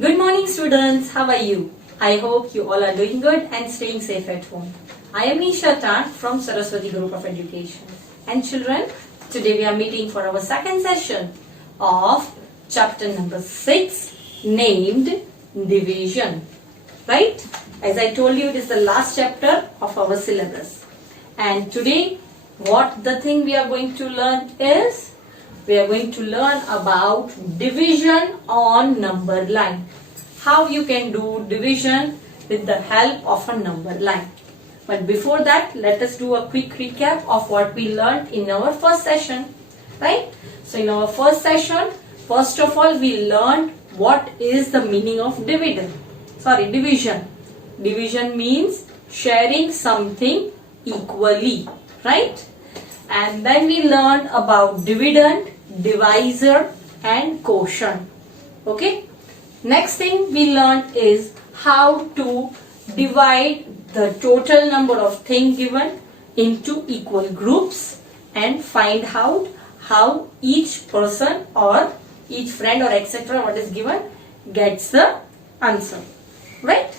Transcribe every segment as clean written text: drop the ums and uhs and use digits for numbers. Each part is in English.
Good morning students, how are you? I hope you all are doing good and staying safe at home. I am Nisha Tan from Saraswati Group of Education. And children, today we are meeting for our second session of chapter number 6 named Division. Right? As I told you, it is the last chapter of our syllabus. And today, what the thing we are going to learn is we are going to learn about division on number line. How you can do division with the help of a number line. But before that, let us do a quick recap of what we learned in our first session. Right? So in our first session, first of all, we learned what is the meaning of division. Division means sharing something equally. Right? And then we learned about dividend, divisor and quotient. Okay. Next thing we learned is how to divide the total number of things given into equal groups and find out how each person or each friend or etc. what is given gets the answer. Right.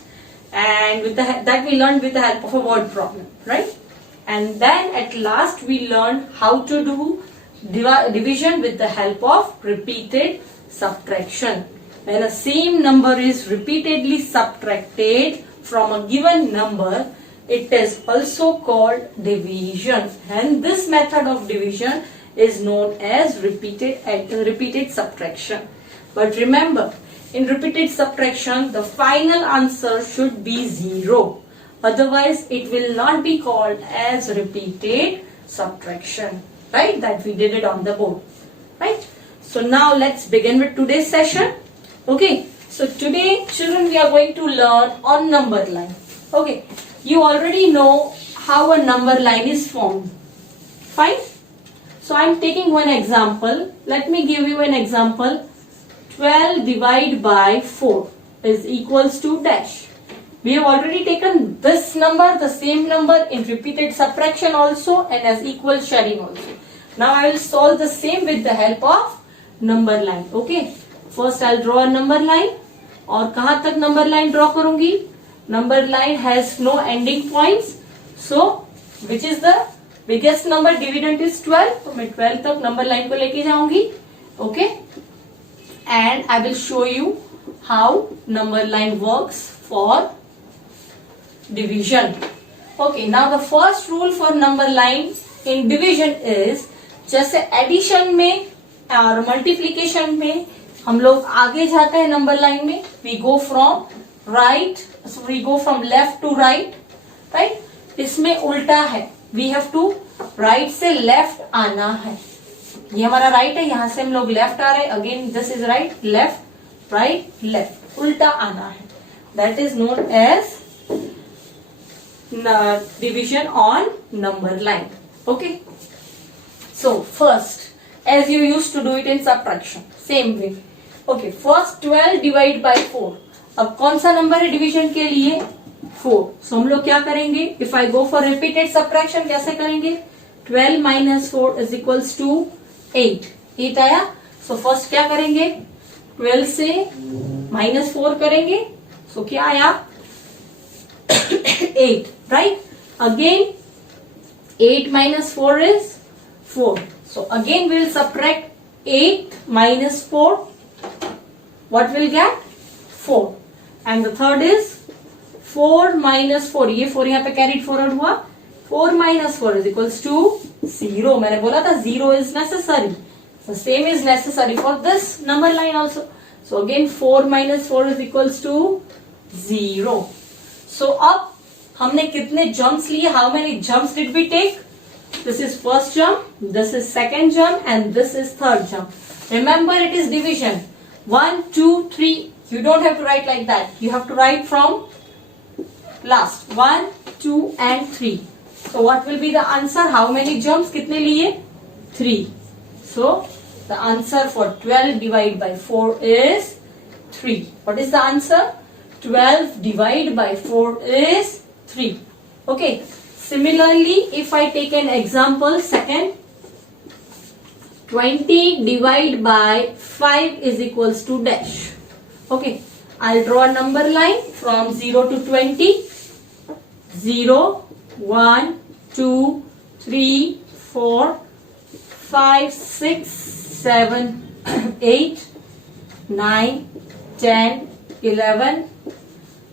And with that we learned with the help of a word problem. Right. And then at last we learned how to do division with the help of repeated subtraction. When a same number is repeatedly subtracted from a given number, it is also called division. And this method of division is known as repeated subtraction. But remember, in repeated subtraction, the final answer should be 0. Otherwise, it will not be called as repeated subtraction. Right? That we did it on the board. Right? So now let's begin with today's session. Okay. So today, children, we are going to learn on number line. Okay. You already know how a number line is formed. Fine? So I am taking one example. Let me give you an example. 12 divided by 4 is equals to dash. We have already taken this number, the same number in repeated subtraction also and as equal sharing also. Now I will solve the same with the help of number line. Okay. First I will draw a number line. और कहाँ तक number line draw करूँगी? Number line has no ending points. So which is the biggest number? Dividend is 12. तो मैं 12 तक number line को लेके जाऊँगी. Okay. And I will show you how number line works for division. Okay, now the first rule for number line in division is जैसे addition में और multiplication में हम लोग आगे जाते हैं नंबर लाइन में, we go from left to right, right? इसमें उल्टा है, we have to right से left आना है. ये हमारा right है, यहाँ से हम लोग left आ रहे हैं. Again this is right, left, उल्टा आना है. That is known as division on number line. Okay. So first, as you used to do it in subtraction, same way. Okay. First 12 divide by 4. अब कौन सा number है division के लिए? 4. So हम लोग क्या करेंगे? If I go for repeated subtraction कैसे करेंगे? 12 minus 4 is equals to 8. 8 आया? So first क्या करेंगे? 12 से minus 4 करेंगे. So क्या आया? 8, right? Again 8 minus 4 is 4. So again we will subtract 8 minus 4. What will get? 4. And the third is 4 minus 4. ये 4 यहाँ पे carried forward हुआ. 4 minus 4 is equals to 0. मैंने बोला था 0 is necessary. The same is necessary for this number line also. So again 4 minus 4 is equals to 0. So अब हमने कितने jumps लिए? How many jumps did we take? This is first jump, this is second jump and this is third jump. Remember it is division. 1, 2, 3. You don't have to write like that. You have to write from last. 1, 2 and 3. So what will be the answer? How many jumps? कितने लिए? 3. So the answer for 12 divided by 4 is 3. What is the answer? 12 divided by 4 is 3. Okay. Similarly, if I take an example, second, 20 divided by 5 is equals to dash. Okay. I'll draw a number line from 0 to 20. 0, 1, 2, 3, 4, 5, 6, 7, 8, 9, 10, 11,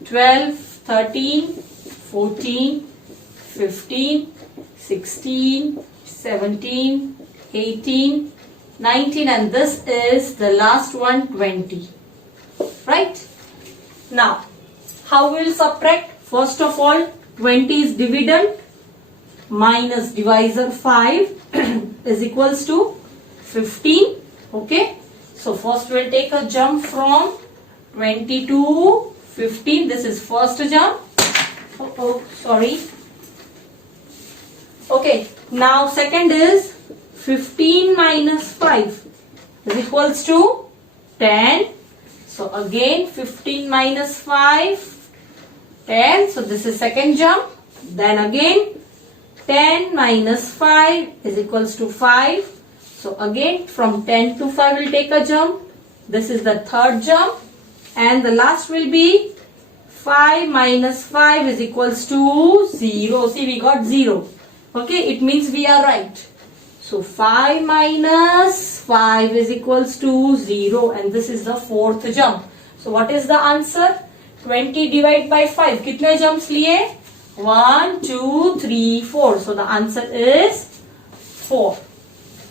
12, 13, 14, 15, 16, 17, 18, 19, and this is the last one, 20. Right? Now, how we will subtract? First of all, 20 is dividend minus divisor 5 is equals to 15. Okay? So, first we will take a jump from 20 to 15. This is first jump. Sorry. Okay. Now, second is 15 minus 5 is equals to 10. So, again 15 minus 5, 10. So, this is second jump. Then again 10 minus 5 is equals to 5. So, again from 10 to 5 we will take a jump. This is the third jump. And the last will be 5 minus 5 is equals to 0. See, we got 0. Okay, it means we are right. So 5 minus 5 is equals to 0, and this is the fourth jump. So what is the answer? 20 divided by 5. कितने jumps लिए? 1, 2, 3, 4. So the answer is 4.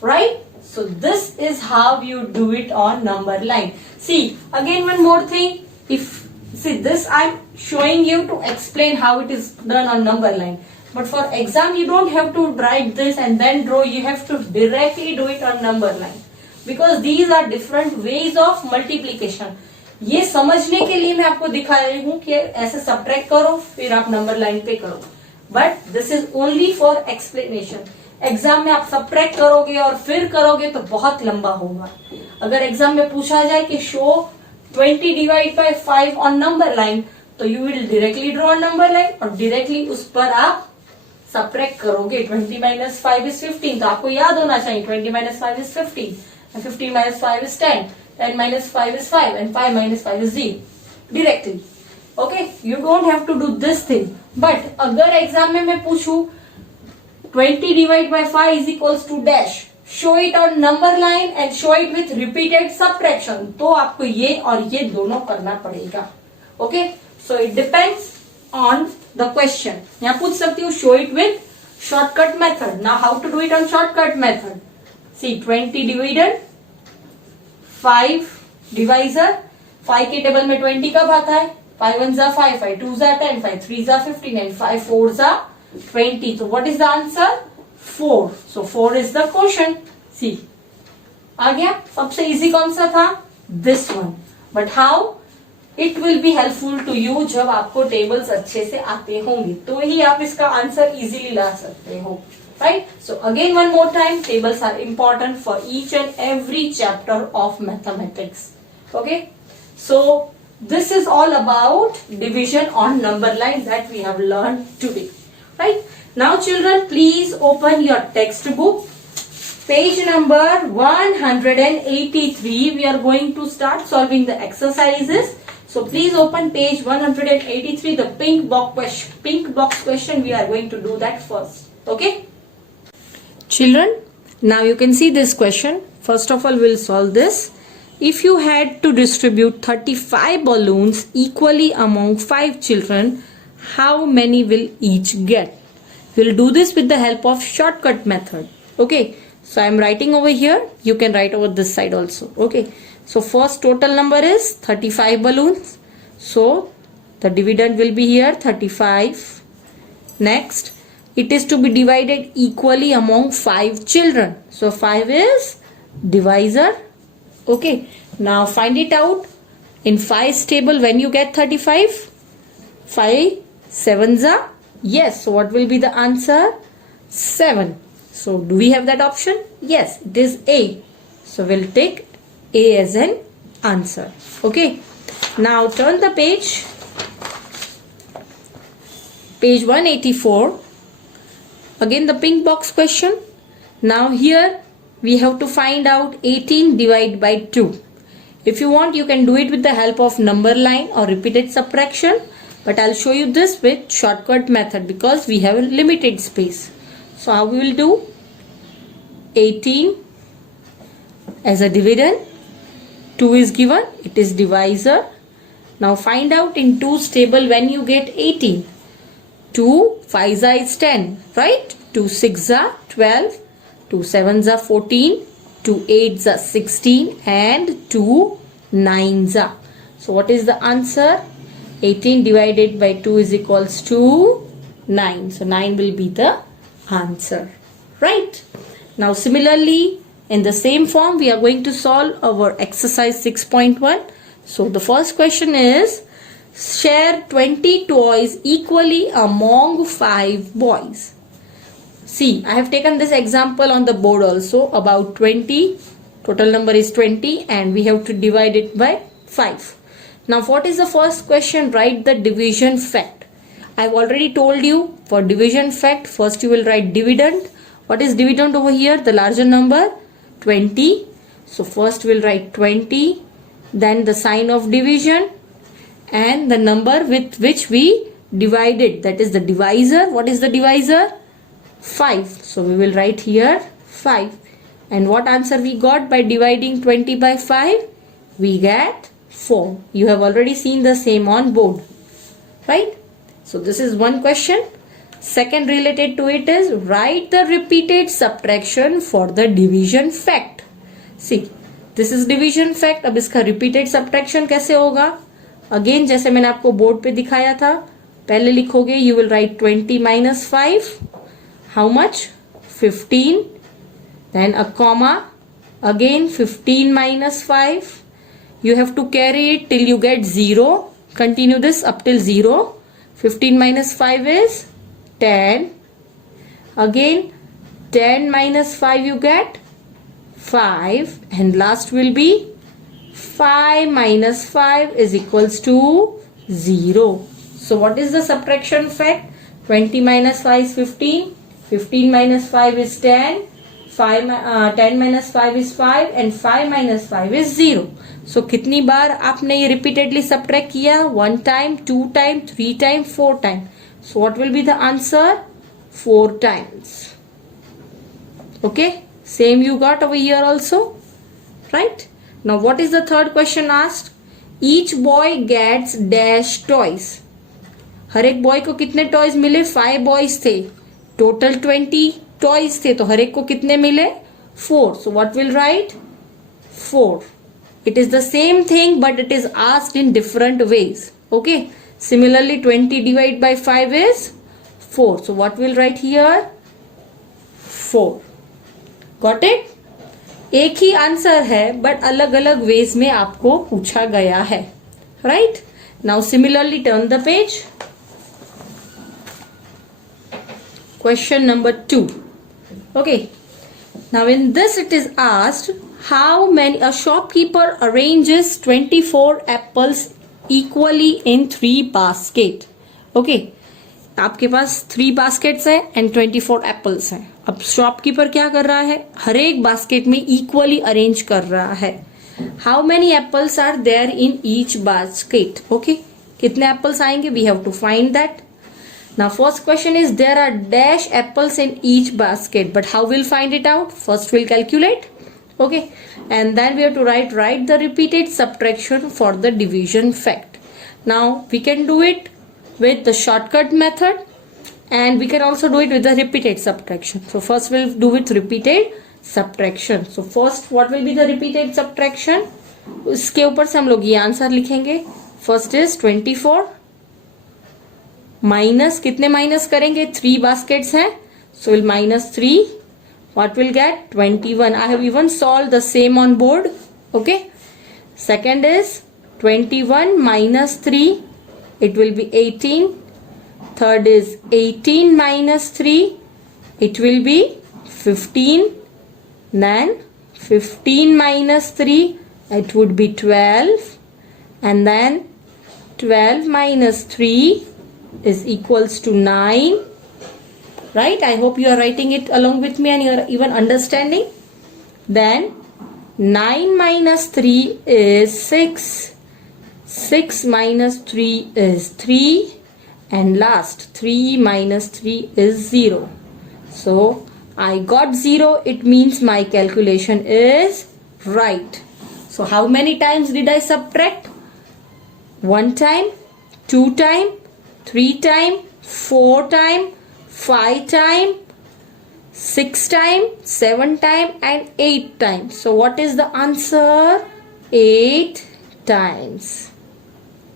Right? So this is how you do it on number line. See, again one more thing. See this I am showing you to explain how it is done on number line. But for exam, you don't have to write this and then draw. You have to directly do it on number line. Because these are different ways of multiplication. ये समझने के लिए मैं आपको दिखा रही हूँ कि ऐसे सब्ट्रैक्ट करो फिर आप नंबर लाइन पे करो. But this is only for explanation. Exam में आप सब्ट्रैक्ट करोगे और फिर करोगे तो बहुत लंबा होगा. अगर एग्जाम में पूछा जाए कि show 20 divide by 5 on number line, तो you will directly draw number line और डायरेक्टली उस पर आप सब्ट्रैक्ट करोगे. 20 माइनस 5 इज 15. तो आपको याद होना चाहिए 20 minus 5 is 15, 15 minus 5 is 10, 10 minus 5 is 5, and 5 minus 5 is 0. Directly. Okay? You don't have to do this thing. But अगर एग्जाम में मैं पूछूं 20 divided by 5 is equals to dash, show it on number line and show it with repeated subtraction, तो आपको ये और ये दोनों करना पड़ेगा. Okay? So it depends on the question. यहाँ पूछ सकती हूँ show it with shortcut method. Now how to do it on shortcut method? See 20 divided 5 divisor. 5 के टेबल में 20 कब आता है? 5 1 जा 5, 5 2 जा 10, 5 3 जा 15 and 5 4 जा 20. So what is the answer? 4. So 4 is the quotient. See, आ गया. सबसे इजी कौन सा था? This one. But how? It will be helpful to you जब आपको टेबल्स अच्छे से आते होंगे, तो ही आप इसका आंसर इजीली ला सकते हो. Right? So again one more time, tables are important for each and every chapter of mathematics. Okay? So this is all about division on number line that we have learned today. Right? Now children, please open your textbook. Page number 183. We are going to start solving the exercises. So please open page 183. The pink box question we are going to do that first. Okay? Children, now you can see this question. First of all, we'll solve this. If you had to distribute 35 balloons equally among 5 children, how many will each get? We'll do this with the help of shortcut method. Okay, so I'm writing over here. You can write over this side also. Okay, so first total number is 35 balloons. So the dividend will be here 35. Next, it is to be divided equally among 5 children. So 5 is divisor. Okay. Now find it out. In 5's table, when you get 35, 5 7s are. Yes. So what will be the answer? 7. So do we have that option? Yes. It is A. So we'll take A as an answer. Okay. Now turn the page. Page 184. Again the pink box question. Now here we have to find out 18 divided by 2. If you want, you can do it with the help of number line or repeated subtraction, but I'll show you this with shortcut method because we have a limited space. So how we will do? 18 as a dividend, 2 is given, it is divisor. Now find out in 2's table when you get 18. 2 5 is 10, right? 2 6 are 12, 2 7 are 14, 2 8 are 16 and 2 9 are. So what is the answer? 18 divided by 2 is equals to 9. So 9 will be the answer, right? Now similarly, in the same form, we are going to solve our exercise 6.1. So the first question is, share 20 toys equally among 5 boys. See, I have taken this example on the board also about 20. Total number is 20 and we have to divide it by 5. Now what is the first question? Write the division fact. I have already told you for division fact, first you will write dividend. What is dividend over here? The larger number 20. So first we'll write 20, then the sign of division and the number with which we divided, that is the divisor. What is the divisor? 5. So we will write here 5. And what answer we got by dividing 20 by 5? We get 4. You have already seen the same on board, right? So this is one question. Second related to it is, write the repeated subtraction for the division fact. See, this is division fact. अब इसका repeated subtraction कैसे होगा? Again जैसे मैंने आपको board पे दिखाया था, पहले लिखोगे you will write 20 minus 5. How much? 15. Then a comma. Again 15 minus 5. You have to carry it till you get 0. Continue this up till 0. 15 minus 5 is 10. Again 10 minus 5 you get 5 and last will be 5 minus 5 is equals to 0. So what is the subtraction fact? 20 minus 5 is 15. 15 minus 5 is 10. 10 minus 5 is 5 and 5 minus 5 is 0. So कितनी बार आपने ये repeatedly subtract किया? 1 time, 2 time, 3 time, 4 time. So what will be the answer? 4 times. Okay. Same you got over here also. Right. Now what is the third question asked? Each boy gets dash toys. हर एक boy को कितने toys मिले? 5 boys थे. Total 20 toys थे तो हर एक को कितने मिले? 4. So what will write? 4. It is the same thing but it is asked in different ways. Okay. Similarly 20 divided by 5 is 4. So what will write here? 4. Got it? एक ही answer है but अलग अलग वेज में आपको पूछा गया है. Right. Now similarly turn the page. Question number 2. Okay. Now in this it is asked, how many a shopkeeper arranges 24 apples equally in 3 baskets. Okay. आपके पास 3 baskets है and 24 apples हैं. अब शॉपकीपर क्या कर रहा है? हर एक बास्केट में इक्वली अरेंज कर रहा है. How many apples are there in each basket? Okay. कितने एप्पल्स आएंगे? We have to find that. Now first question is, there are dash apples in each basket, but how we'll find it out? First we'll calculate. Okay. And then we have to write the repeated subtraction for the division fact. Now we can do it with the shortcut method and we can also do it with the repeated subtraction. So first we'll do with repeated subtraction. So first what will be the repeated subtraction? उसके ऊपर से हम लोग ये answer लिखेंगे. First is 24 minus, कितने minus करेंगे? 3 baskets हैं. So we'll minus 3. What will get? 21. I have even solved the same on board. Okay. Second is 21 minus 3. It will be 18. Third is 18 minus 3. It will be 15. Then 15 minus 3. It would be 12. And then 12 minus 3 is equals to 9. Right? I hope you are writing it along with me and you are even understanding. Then 9 minus 3 is 6. 6 minus 3 is 3. And last, 3 minus 3 is 0. So, I got 0. It means my calculation is right. So, how many times did I subtract? 1 time, 2 time, 3 time, 4 time, 5 time, 6 time, 7 time and 8 times. So what is the answer? 8 times.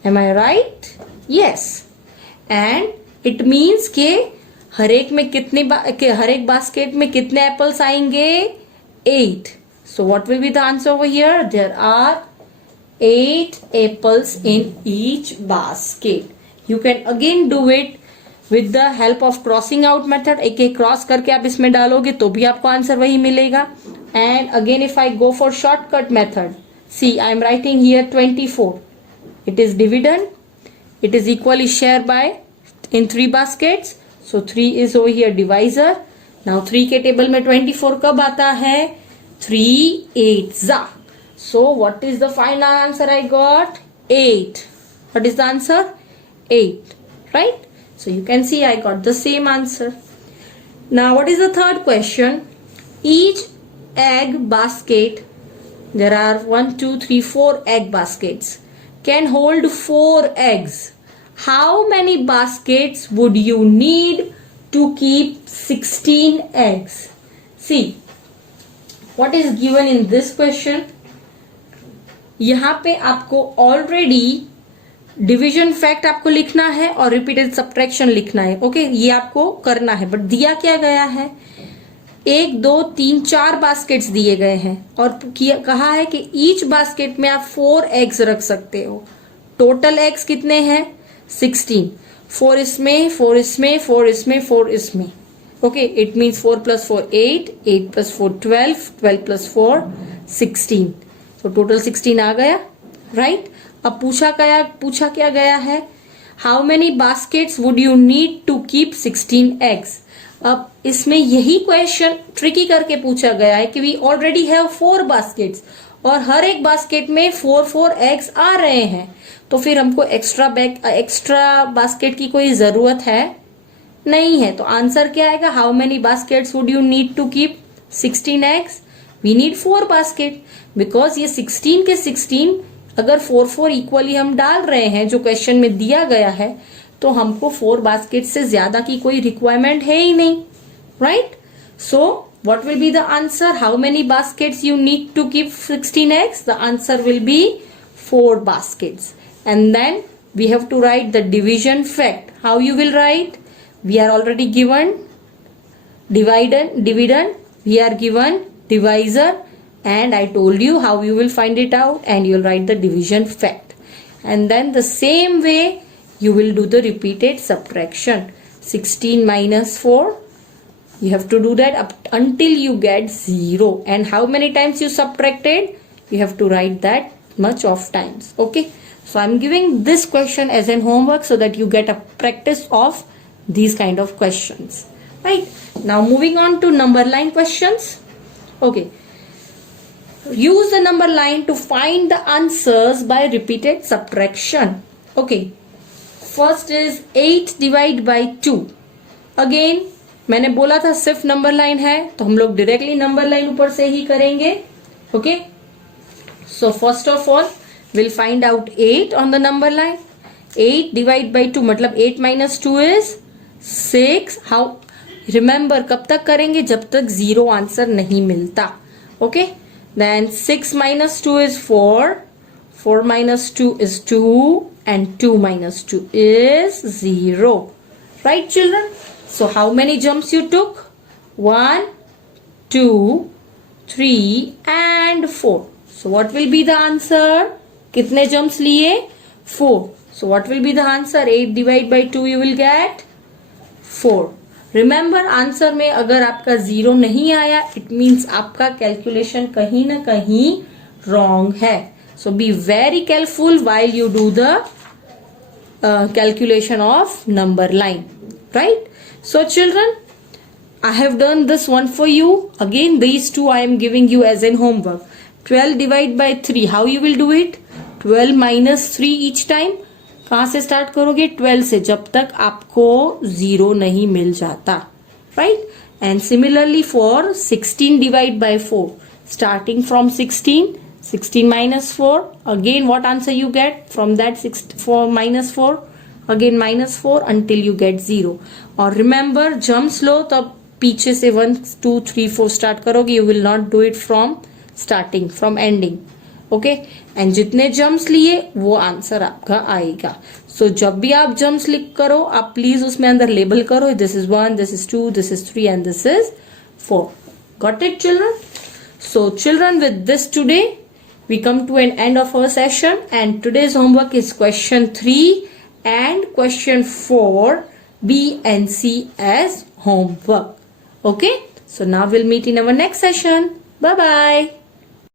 Am I right? Yes. And it means के हर एक में हर एक basket में कितने apples आएंगे? 8. So what will be the answer over here? There are 8 apples in each basket. You can again do it with the help of crossing out method. एक एक cross करके आप इसमें डालोगे तो भी आपको आंसर वही मिलेगा. And again if I go for shortcut method, see I am writing here 24. It is dividend. It is equally shared by in 3 baskets. So 3 is over here divisor. Now 3 के टेबल में 24 कब आता है? 3 8s. So what is the final answer I got? 8. What is the answer? 8. Right? So you can see I got the same answer. Now what is the third question? Each egg basket, there are 1, 2, 3, 4 egg baskets, can hold 4 eggs. How many baskets would you need to keep 16 eggs? See, what is given in this question? यहाँ पे आपको already division fact आपको लिखना है और repeated subtraction लिखना है. Okay, ये आपको करना है. बट दिया क्या गया है? 1, 2, 3, 4 बास्केट्स दिए गए हैं और कहा है कि ईच बास्केट में आप 4 एग्स रख सकते हो. टोटल एग्स कितने हैं? 16. 4 इसमें, 4 इसमें, 4 इसमें, 4 इसमें. Okay, it means 4 + 4 8, 8 + 4 12, 12 + 4 16. तो टोटल 16 आ गया. राइट? अब पूछा क्या गया है? How many baskets would you need to keep 16 eggs. अब इसमें यही क्वेश्चन ट्रिकी करके पूछा गया है कि वी ऑलरेडी हैव 4 बास्केट्स और हर एक बास्केट में 4 एग्स आ रहे हैं. तो फिर हमको एक्स्ट्रा बास्केट की कोई जरूरत है नहीं है. तो आंसर क्या आएगा? How many baskets would you need to keep 16 eggs? We need 4 basket, because ये 16 के 16 अगर 4 इक्वली हम डाल रहे हैं जो क्वेश्चन में दिया गया है तो हमको 4 बास्केट से ज्यादा की कोई रिक्वायरमेंट है ही नहीं. Right? So what will be the answer? How many baskets you need to keep 16 eggs? The answer will be 4 baskets. And then we have to write the division fact. How you will write? We are already given dividend, we are given divisor, and I told you how you will find it out, and you will write the division fact. And then the same way you will do the repeated subtraction. 16 minus 4, you have to do that up until you get 0. And how many times you subtracted? You have to write that much of times. Okay, so I'm giving this question as an homework so that you get a practice of these kind of questions. Right, now moving on to number line questions. Okay, use the number line to find the answers by repeated subtraction. Okay, first is 8 divided by 2. Again मैंने बोला था सिर्फ number line है तो हम लोग directly number line ऊपर से ही करेंगे. Okay, so first of all we'll find out 8 on the number line. 8 divided by 2 मतलब 8 minus 2 is 6. How? Remember कब तक करेंगे? जब तक 0 आंसर नहीं मिलता. Okay, then 6 minus 2 is 4. 4 minus 2 is 2 and 2 minus 2 is 0. Right, children? So how many jumps you took? 1, 2, 3 and 4. So what will be the answer? कितने jumps लिए? 4. So what will be the answer? 8 divided by 2 you will get 4. Remember answer में अगर आपका 0 नहीं आया it means आपका calculation कहीं ना कहीं wrong है. So be very careful while you do the calculation of number line. Right? So children, I have done this one for you. Again these two I am giving you as an homework. 12 divide by 3, how you will do it? 12 minus 3 each time. कहां से start करोगे? 12 से, जब तक आपको 0 नहीं मिल जाता, right? And similarly for 16 divide by 4, starting from 16, 16 minus 4, again what answer you get from that? 4 minus 4, again minus 4 until you get 0. और remember jumps लो तब पीछे से 1 2 3 4 स्टार्ट करोगे. You will not do it from starting, from ending. Okay, and जितने jumps लिए वो answer आपका आएगा. सो जब भी आप जम्प्स लिख करो, आप प्लीज उसमें अंदर लेबल करो, this is 1, this is 2, this is 3 and this is 4. Got it children? So children, with this today we come to an end of our session, and today's homework is question 3 and question 4, B and C as homework. Okay, so now we'll meet in our next session. Bye bye.